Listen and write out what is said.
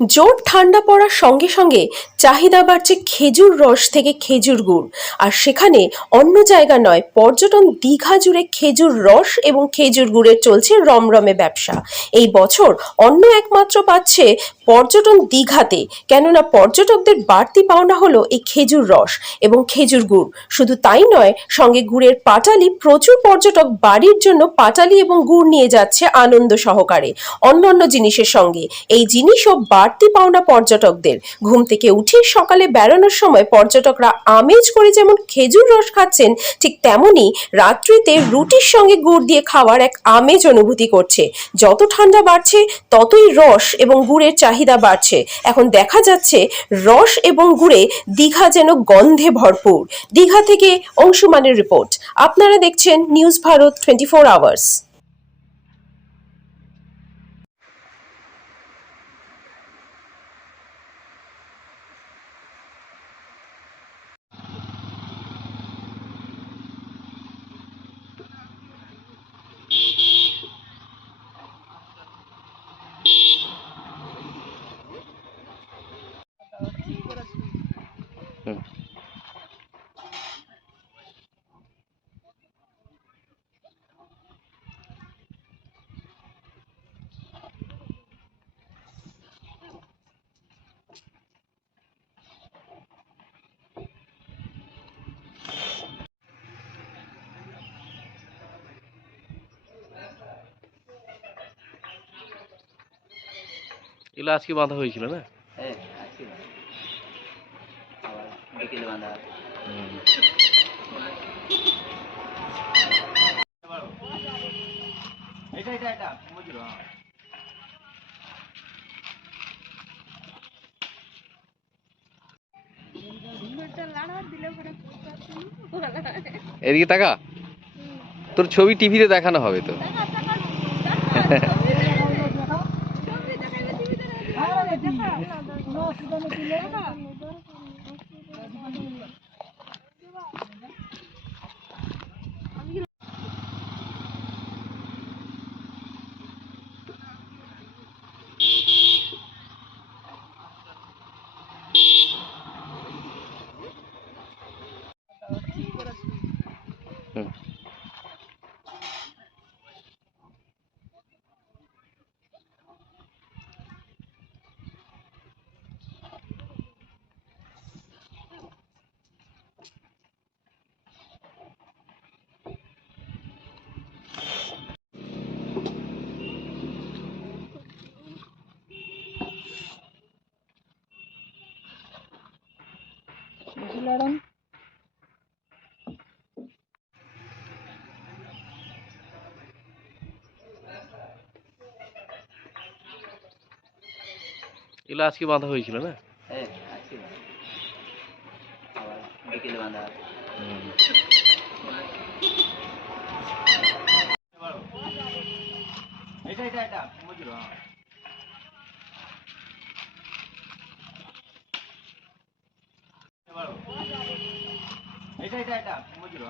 জোর ঠান্ডা পড়ার সঙ্গে সঙ্গে চাহিদা বাড়ছে খেজুর রস থেকে খেজুর গুড়। আর সেখানে অন্য জায়গা নয়, পর্যটন দীঘা জুড়ে খেজুর রস এবং খেজুর গুড়ের চলছে রমরমে ব্যবসা। এই বছর অন্য একমাত্র পাচ্ছে পর্যটন দীঘাতে, কেননা পর্যটকদের বাড়তি পাওনা হলো এই খেজুর রস এবং খেজুর গুড়। শুধু তাই নয়, সঙ্গে গুড়ের পাটালি প্রচুর পর্যটক বাড়ির জন্য পাটালি এবং গুড় নিয়ে যাচ্ছে আনন্দ সহকারে। অন্যান্য জিনিসের সঙ্গে, এই জিনিসও বাড়তি পাওনা পর্যটকদের। ঘুম থেকে উঠে সকালে বেড়ানোর সময় পর্যটকরা আমেজ করে যেমন খেজুর রস খাচ্ছেন, ঠিক তেমনি রাত্রিতে রুটির সঙ্গে গুড় দিয়ে খাওয়ার এক আমেজ অনুভূতি করছে। যত ঠান্ডা বাড়ছে, ততই রস এবং গুড়ের চাহিদা বাড়ছে। এখন দেখা যাচ্ছে রস এবং গুড়ে দীঘা যেন গন্ধে ভরপুর। দীঘা থেকে অংশুমানের রিপোর্ট। আপনারা দেখছেন news Bharat twenty four hours. এগুলো আজকে বাঁধা হয়েছিল না? হ্যাঁ। বিকেলে বাঁধা আছে। এটা এটা এটা বুঝলো হ্যাঁ। এদিকে তাকা। তোর ছবি টিভিতে দেখানো হবে তো। Gracias. এগুলো আজকে বাঁধা হয়েছিল না? হ্যাঁ আজকে আবার বিকেলে বাঁধা। এটা এটা এটা বুঝলো হ্যাঁ। এটা এটা এটা বুঝলো